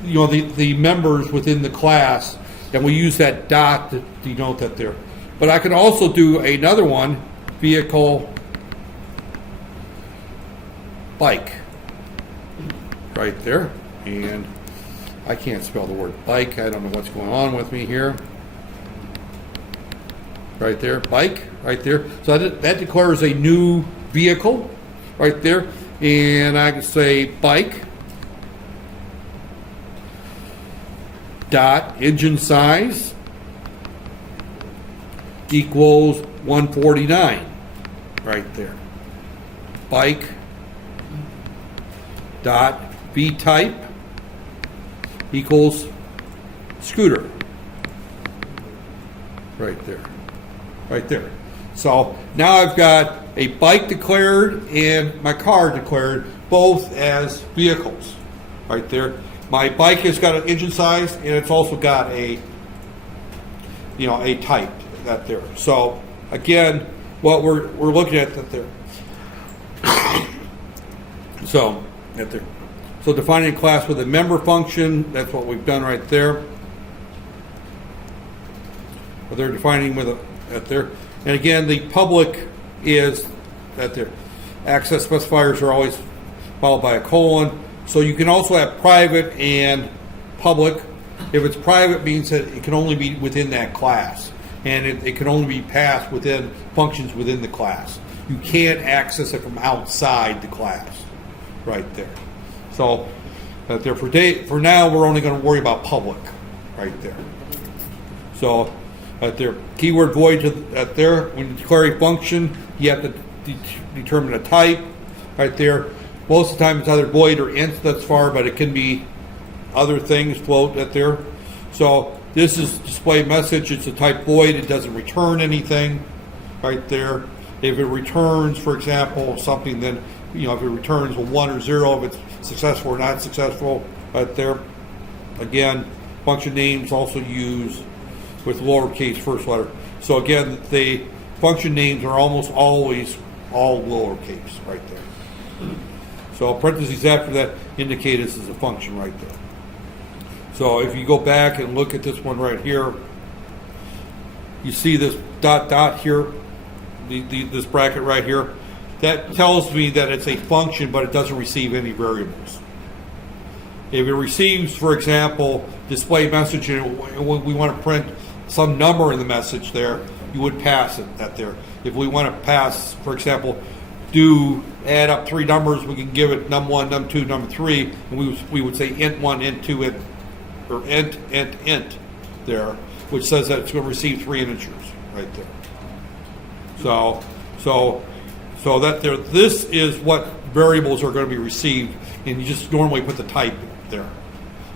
the members within the class, and we use that dot to denote that there. But I can also do another one, vehicle bike, right there. And I can't spell the word bike. I don't know what's going on with me here. Right there, bike, right there. So that declares a new vehicle, right there. And I can say bike dot engine size equals 149 right there. Bike dot v type equals scooter right there. So now I've got a bike declared and my car declared, both as vehicles right there. My bike has got an engine size, and it's also got a type that there. So again, what we're looking at that there. So that there. So defining a class with a member function, that's what we've done right there. But they're defining with that there. And again, the public is that there. Access specifiers are always followed by a colon. So you can also have private and public. If it's private, it means that it can only be within that class, and it can only be passed within functions within the class. You can't access it from outside the class, right there. So that there for now, we're only going to worry about public, right there. So at there, keyword void at there. When you declare a function, you have to determine a type, right there. Most of the time it's either void or int that's far, but it can be other things float at there. So this is display message. It's a type void. It doesn't return anything right there. If it returns, for example, something, then if it returns a 1 or 0, if it's successful or not successful right there. Again, function names also used with lowercase first letter. So again, the function names are almost always all lowercase right there. So parentheses after that indicate this is a function right there. So if you go back and look at this one right here, you see this dot dot here, this bracket right here. That tells me that it's a function, but it doesn't receive any variables. If it receives, for example, display message, and we want to print some number in the message there, you would pass it that there. If we want to pass, for example, add up three numbers, we can give it num1, num2, num3, and we would say int1, int2, int, or int there, which says that it's going to receive three integers right there. So that there, this is what variables are going to be received, and you just normally put the type there.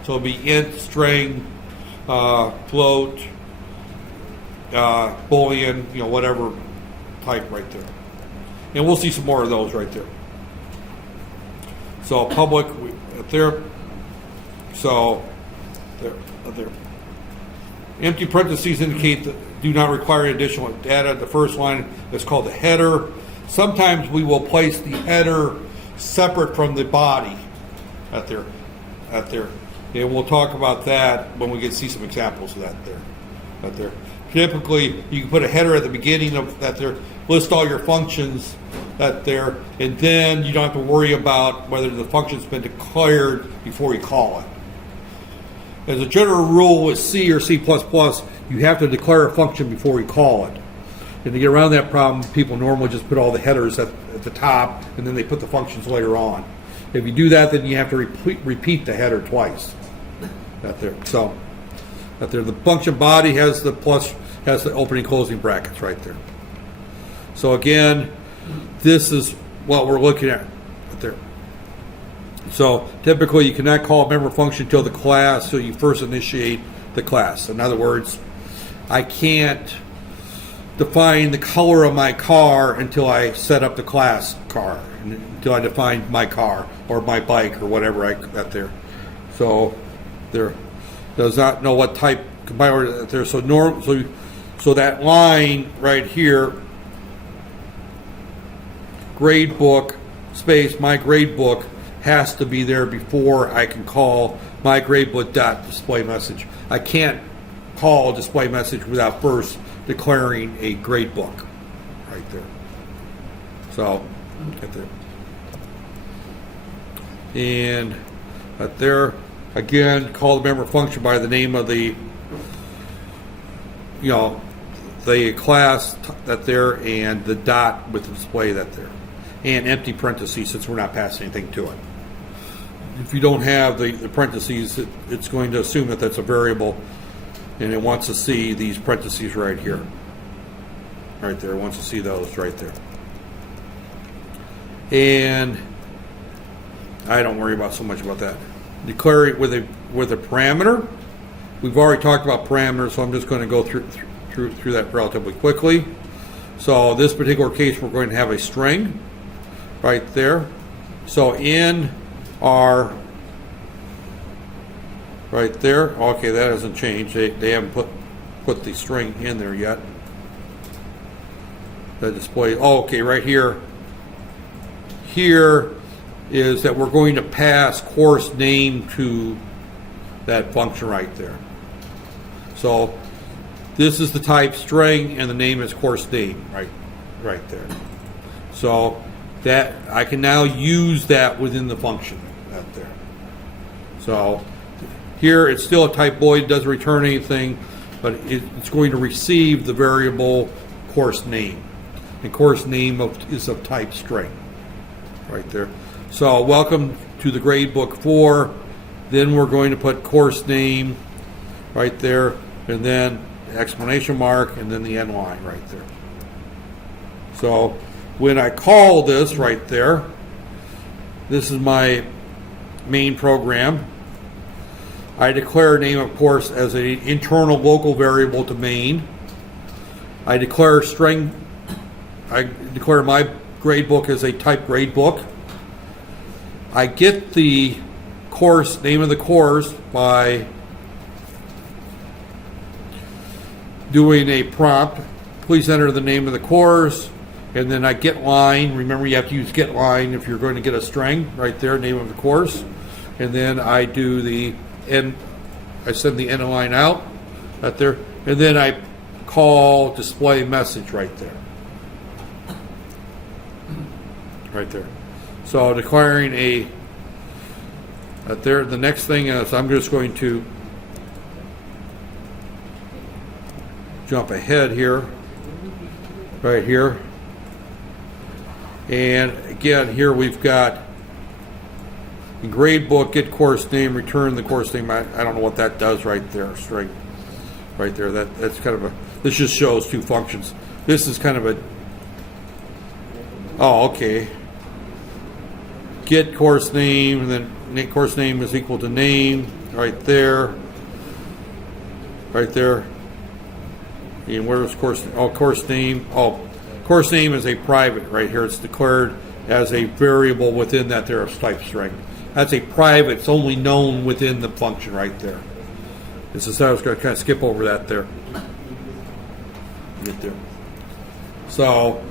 So it'll be int, string, float, boolean, whatever type right there. And we'll see some more of those right there. So public there. So there. Empty parentheses indicate that do not require additional data. The first line is called the header. Sometimes we will place the header separate from the body out there. And we'll talk about that when we get to see some examples of that there. Typically, you can put a header at the beginning of that there, list all your functions that there, and then you don't have to worry about whether the function's been declared before you call it. As a general rule with C or C++, you have to declare a function before you call it. And to get around that problem, people normally just put all the headers at the top, and then they put the functions later on. If you do that, then you have to repeat the header twice. So, the function body has the opening closing brackets right there. So again, this is what we're looking at right there. So typically, you cannot call a member function until the class, so you first initiate the class. In other words, I can't define the color of my car until I set up the class car, until I define my car or my bike or whatever I got there. So there does not know what type compiler there. So that line right here, gradebook space my gradebook, has to be there before I can call my gradebook dot display message. I can't call display message without first declaring a gradebook right there. So right there. And right there again, call the member function by the name of the the class that there, and the dot with the display that there, and empty parentheses since we're not passing anything to it. If you don't have the parentheses, it's going to assume that that's a variable, and it wants to see these parentheses right here. Right there, it wants to see those right there. And I don't worry about so much about that. Declare it with a parameter. We've already talked about parameters, so I'm just going to go through that relatively quickly. So this particular case, we're going to have a string right there. So in our right there, okay, that hasn't changed. They haven't put the string in there yet. The display. Oh, okay, right here. Here is that we're going to pass course name to that function right there. So this is the type string, and the name is course name right there. So that I can now use that within the function right there. So here it's still a type void, doesn't return anything, but it's going to receive the variable course name, and course name is of type string right there. So welcome to the gradebook 4. Then we're going to put course name right there, and then exclamation mark, and then the end line right there. So when I call this right there, this is my main program. I declare name, of course, as an internal local variable to main. I declare string. I declare my gradebook as a type gradebook. I get the course, name of the course, by doing a prompt. Please enter the name of the course, and then I get line. Remember, you have to use get line if you're going to get a string right there, name of the course. And then I do the end. I send the end line out right there, and then I call display message right there. Right there. So declaring a right there. The next thing is I'm just going to jump ahead here, right here. And again, here we've got in gradebook, get course name, return the course name. I don't know what that does right there, straight right there. That's kind of a, this just shows two functions. This is kind of a, oh, okay. Get course name, and then course name is equal to name, right there. Right there. And where's course, oh, course name. Oh, course name is a private right here. It's declared as a variable within that there of type string. That's a private, it's only known within the function right there. This is, I was going to kind of skip over that there. Get there. So,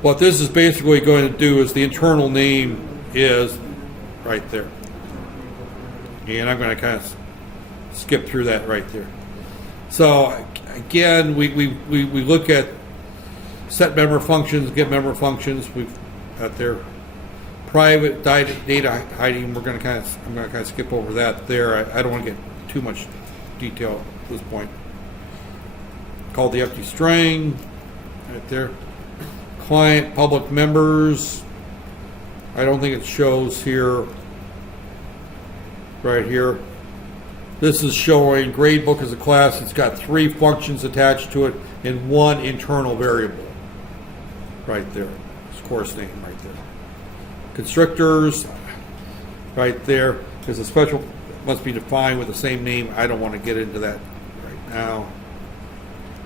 what this is basically going to do is the internal name is right there. And I'm going to kind of skip through that right there. So, again, we look at set member functions, get member functions. We've got there. Private data hiding. I'm going to kind of skip over that there. I don't want to get too much detail at this point. Called the empty string right there. Client public members. I don't think it shows here. Right here. This is showing gradebook as a class. It's got 3 functions attached to it and 1 internal variable. Right there. It's course name right there. Constructors, right there, because a special must be defined with the same name. I don't want to get into that right now.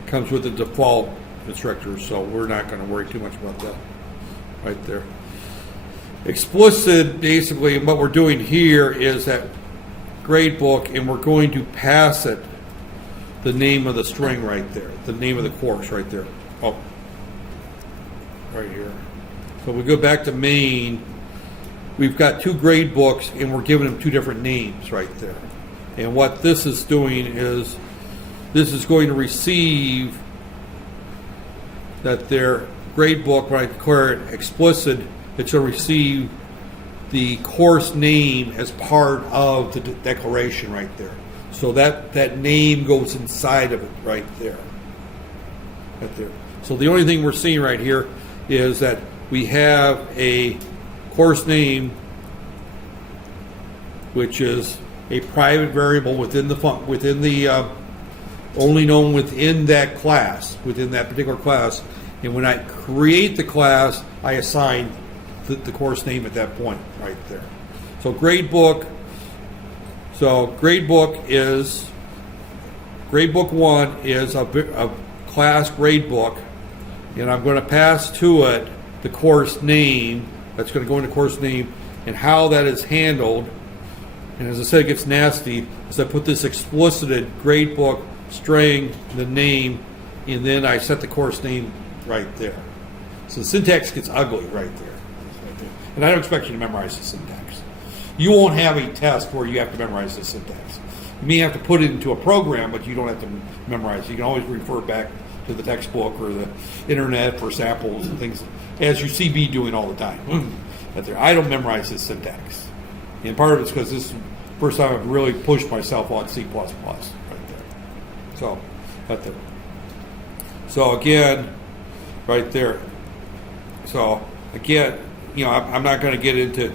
Comes with the default constructors, so we're not going to worry too much about that right there. Explicit, basically, what we're doing here is that gradebook, and we're going to pass it the name of the string right there, the name of the course right there. Oh, right here. So we go back to main. We've got 2 grade books, and we're giving them 2 different names right there. And what this is doing is this is going to receive that their grade book, when I declare it explicit, it's going to receive the course name as part of the declaration right there. So that name goes inside of it right there. Right there. So the only thing we're seeing right here is that we have a course name, which is a private variable within the only known within that class, within that particular class. And when I create the class, I assign the course name at that point right there. So gradebook. So gradebook 1 is a class gradebook, and I'm going to pass to it the course name. That's going to go into course name, and how that is handled. And as I said, it gets nasty. Is I put this explicited gradebook string, the name, and then I set the course name right there. So the syntax gets ugly right there. And I don't expect you to memorize the syntax. You won't have a test where you have to memorize the syntax. You may have to put it into a program, but you don't have to memorize it. You can always refer back to the textbook or the internet for samples and things, as you see me doing all the time. I don't memorize this syntax. And part of it's because this is the first time I've really pushed myself on C++ right there. So, right there. So again, right there. So again, I'm not going to get into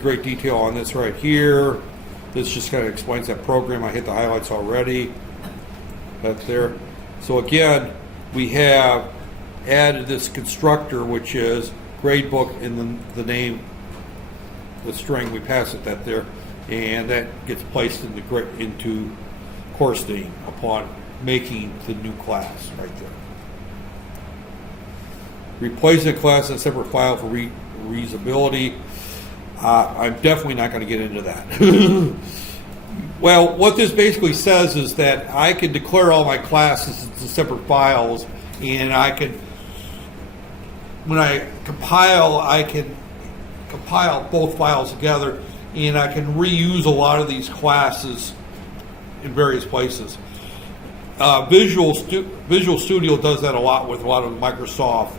great detail on this right here. This just kind of explains that program. I hit the highlights already. That's there. So again, we have added this constructor, which is gradebook in the name, the string. We pass it that there, and that gets placed into course name upon making the new class right there. Replacing a class in a separate file for reusability. I'm definitely not going to get into that. Well, what this basically says is that I can declare all my classes into separate files, and I can when I compile, I can compile both files together, and I can reuse a lot of these classes in various places. Visual Studio does that a lot with a lot of Microsoft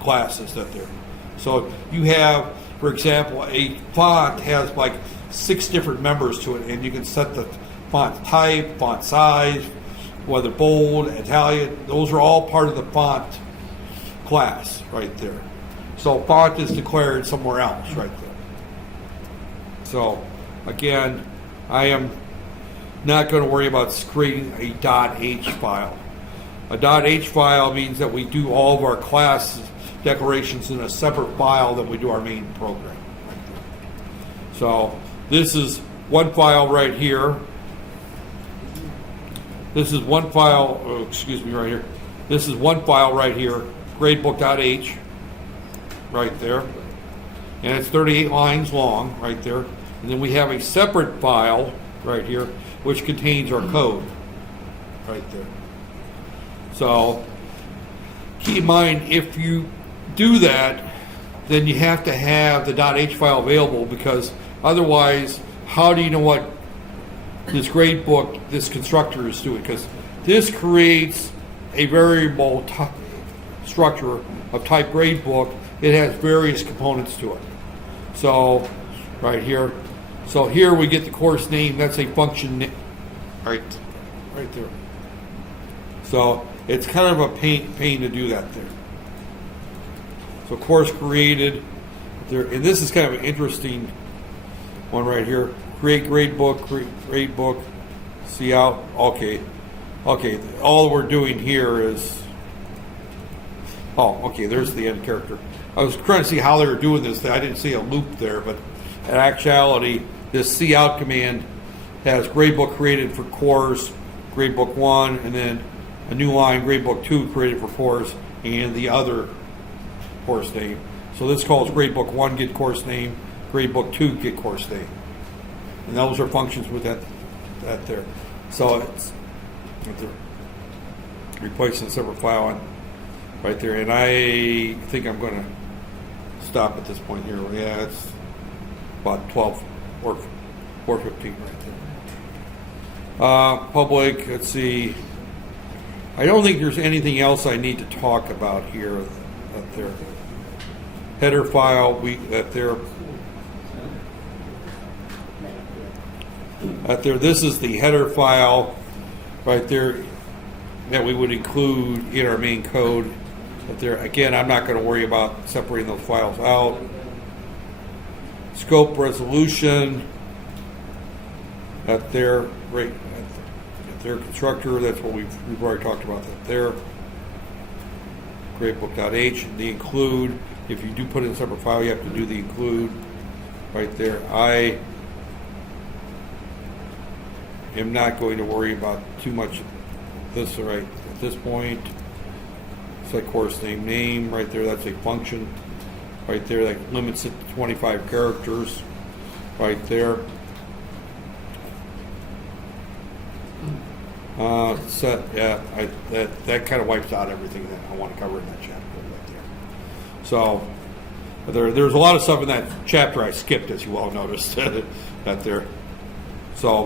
classes that there. So you have, for example, a font has like 6 different members to it, and you can set the font type, font size, whether bold, Italian. Those are all part of the font class right there. So font is declared somewhere else right there. So again, I am not going to worry about creating a .h file. A .h file means that we do all of our class declarations in a separate file than we do our main program. So this is one file right here. This is one file, right here. This is one file right here, gradebook.h, right there. And it's 38 lines long, right there. And then we have a separate file right here, which contains our code, right there. So keep in mind, if you do that, then you have to have the .h file available, because otherwise, how do you know what this gradebook, this constructor is doing? Because this creates a variable structure of type gradebook. It has various components to it. So right here, so here we get the course name. That's a function, right there. So it's kind of a pain to do that there. So course created there, and this is kind of an interesting one right here. Create gradebook, see out. Okay. All we're doing here is, there's the end character. I was trying to see how they were doing this. I didn't see a loop there, but in actuality, this see out command has gradebook created for course, gradebook 1, and then a new line, gradebook 2 created for course, and the other course name. So this calls gradebook 1 get course name, gradebook 2 get course name. And those are functions with that there. So it's right there. Replacing a separate file on right there. And I think I'm going to stop at this point here. Yeah, it's about 12 or 4:15 right there. Public, let's see. I don't think there's anything else I need to talk about here. Up there. Header file, this is the header file right there that we would include in our main code. But there, again, I'm not going to worry about separating those files out. Scope resolution at their rate, at their constructor. That's what we've already talked about that there. Gradebook.h, the include. If you do put in a separate file, you have to do the include right there. I am not going to worry about too much this right at this point. It's like course name right there. That's a function right there that limits it to 25 characters right there. That kind of wipes out everything that I want to cover in that chapter right there. So there's a lot of stuff in that chapter I skipped, as you all noticed that there. So